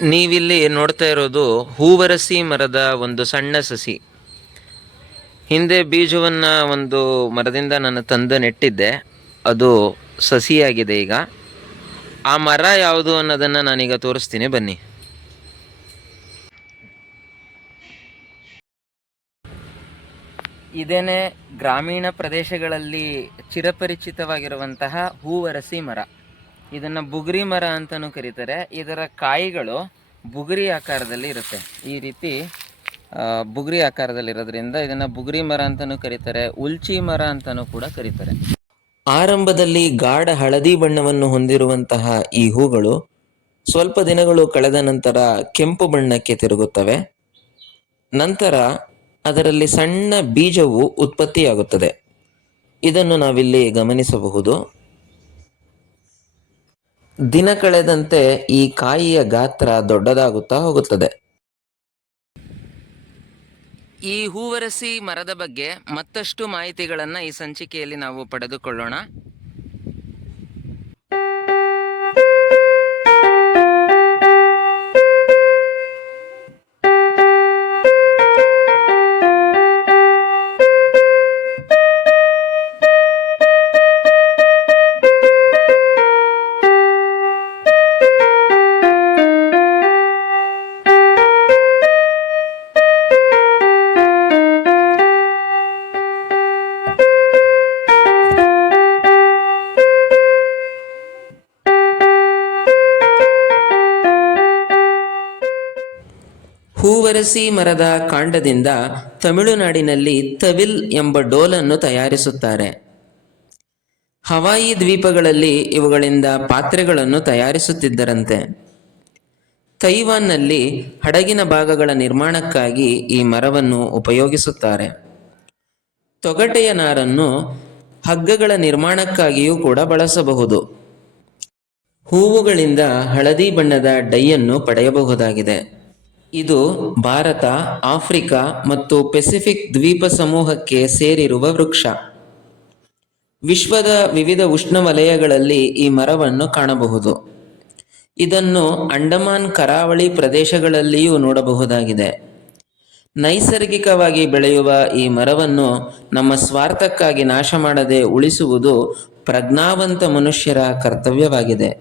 ನೀವಿಲ್ಲಿ ನೋಡ್ತಾ ಇರೋದು ಹೂವರಸಿ ಮರದ ಒಂದು ಸಣ್ಣ ಸಸಿ. ಹಿಂದೆ ಬೀಜವನ್ನು ಒಂದು ಮರದಿಂದ ನಾನು ತಂದು ನೆಟ್ಟಿದ್ದೆ, ಅದು ಸಸಿಯಾಗಿದೆ ಈಗ. ಆ ಮರ ಯಾವುದು ಅನ್ನೋದನ್ನು ನಾನೀಗ ತೋರಿಸ್ತೀನಿ, ಬನ್ನಿ. ಇದೇನೆ ಗ್ರಾಮೀಣ ಪ್ರದೇಶಗಳಲ್ಲಿ ಚಿರಪರಿಚಿತವಾಗಿರುವಂತಹ ಹೂವರಸಿ ಮರ. ಇದನ್ನು ಬುಗುರಿ ಮರ ಅಂತಲೂ ಕರೀತಾರೆ. ಇದರ ಕಾಯಿಗಳು ಬುಗುರಿ ಆಕಾರದಲ್ಲಿ ಇರುತ್ತೆ. ಈ ರೀತಿ ಬುಗುರಿ ಆಕಾರದಲ್ಲಿರೋದ್ರಿಂದ ಇದನ್ನು ಬುಗುರಿ ಮರ ಅಂತಲೂ ಕರೀತಾರೆ, ಉಲ್ಚಿ ಮರ ಅಂತಲೂ ಕೂಡ ಕರೀತಾರೆ. ಆರಂಭದಲ್ಲಿ ಗಾಢ ಹಳದಿ ಬಣ್ಣವನ್ನು ಹೊಂದಿರುವಂತಹ ಈ ಹೂಗಳು ಸ್ವಲ್ಪ ದಿನಗಳು ಕಳೆದ ನಂತರ ಕೆಂಪು ಬಣ್ಣಕ್ಕೆ ತಿರುಗುತ್ತವೆ. ನಂತರ ಅದರಲ್ಲಿ ಸಣ್ಣ ಬೀಜವು ಉತ್ಪತ್ತಿಯಾಗುತ್ತದೆ. ಇದನ್ನು ನಾವಿಲ್ಲಿ ಗಮನಿಸಬಹುದು. ದಿನ ಕಳೆದಂತೆ ಈ ಕಾಯಿಯ ಗಾತ್ರ ದೊಡ್ಡದಾಗುತ್ತಾ ಹೋಗುತ್ತದೆ. ಈ ಹೂವರಸಿ ಮರದ ಬಗ್ಗೆ ಮತ್ತಷ್ಟು ಮಾಹಿತಿಗಳನ್ನು ಈ ಸಂಚಿಕೆಯಲ್ಲಿ ನಾವು ಪಡೆದುಕೊಳ್ಳೋಣ. ಹೂವರಸಿ ಮರದ ಕಾಂಡದಿಂದ ತಮಿಳುನಾಡಿನಲ್ಲಿ ತವಿಲ್ ಎಂಬ ಡೋಲನ್ನು ತಯಾರಿಸುತ್ತಾರೆ. ಹವಾಯಿ ದ್ವೀಪಗಳಲ್ಲಿ ಇವುಗಳಿಂದ ಪಾತ್ರೆಗಳನ್ನು ತಯಾರಿಸುತ್ತಿದ್ದರಂತೆ. ತೈವಾನ್ನಲ್ಲಿ ಹಡಗಿನ ಭಾಗಗಳ ನಿರ್ಮಾಣಕ್ಕಾಗಿ ಈ ಮರವನ್ನು ಉಪಯೋಗಿಸುತ್ತಾರೆ. ತೊಗಟೆಯ ನಾರನ್ನು ಹಗ್ಗಗಳ ನಿರ್ಮಾಣಕ್ಕಾಗಿಯೂ ಕೂಡ ಬಳಸಬಹುದು. ಹೂವುಗಳಿಂದ ಹಳದಿ ಬಣ್ಣದ ಡೈಯನ್ನು ಪಡೆಯಬಹುದಾಗಿದೆ. ಇದು ಭಾರತ, ಆಫ್ರಿಕಾ ಮತ್ತು ಪೆಸಿಫಿಕ್ ದ್ವೀಪ ಸಮೂಹಕ್ಕೆ ಸೇರಿರುವ ವೃಕ್ಷ. ವಿಶ್ವದ ವಿವಿಧ ಉಷ್ಣವಲಯಗಳಲ್ಲಿ ಈ ಮರವನ್ನು ಕಾಣಬಹುದು. ಇದನ್ನು ಅಂಡಮಾನ್ ಕರಾವಳಿ ಪ್ರದೇಶಗಳಲ್ಲಿಯೂ ನೋಡಬಹುದಾಗಿದೆ. ನೈಸರ್ಗಿಕವಾಗಿ ಬೆಳೆಯುವ ಈ ಮರವನ್ನು ನಮ್ಮ ಸ್ವಾರ್ಥಕ್ಕಾಗಿ ನಾಶ ಮಾಡದೆ ಉಳಿಸುವುದು ಪ್ರಜ್ಞಾವಂತ ಮನುಷ್ಯರ ಕರ್ತವ್ಯವಾಗಿದೆ.